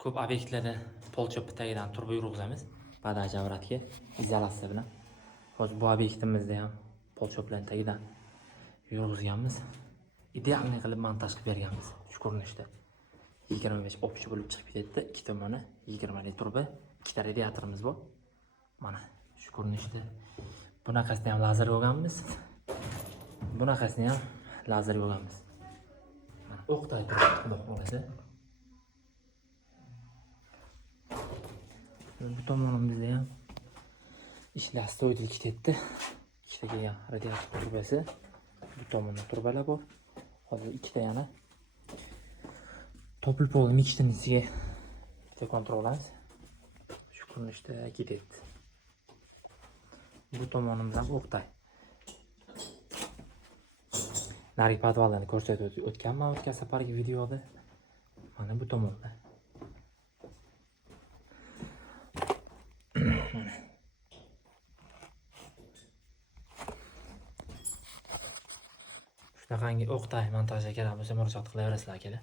ko'p obyektlarda polchop tagidan turba yurg'izamiz. Badaj avratga izolyatsiya bilan. Hozir bu obyektimizda ham polchoplar tagidan yurg'izganmiz. Idealniy qilib montaj qilib berganmiz. Shu ko'rinishda 25 общий bo'lib chiqib ketdi. Ikki tomoni 20 li turba, ikkita radiatorimiz bor. Mana shu ko'rinishda. Bunaqasini ham lazer yo'ganmiz. Bunaqasini ham lazer yo'ganmiz. Mana o'qday turibdi bo'lsa. Bu tomonimizda ham ishlar stoydek ketdi. Ikkitaga ham radiator turbasi. Bu tomonda turbalar bor. Hozir ikkita yana topil pol mikshtinisiga ikkita kontrol qilamiz. Shu ko'rinishda ketdi. Bu tomonimiz ham o'qday. Nari podvallarni ko'rsatib o'tganman o'tgan safargi videoda. Mana bu tomonda. Shunaqangi o'qday montajga kerak bo'lsa murojaat qilaverasizlar akalar.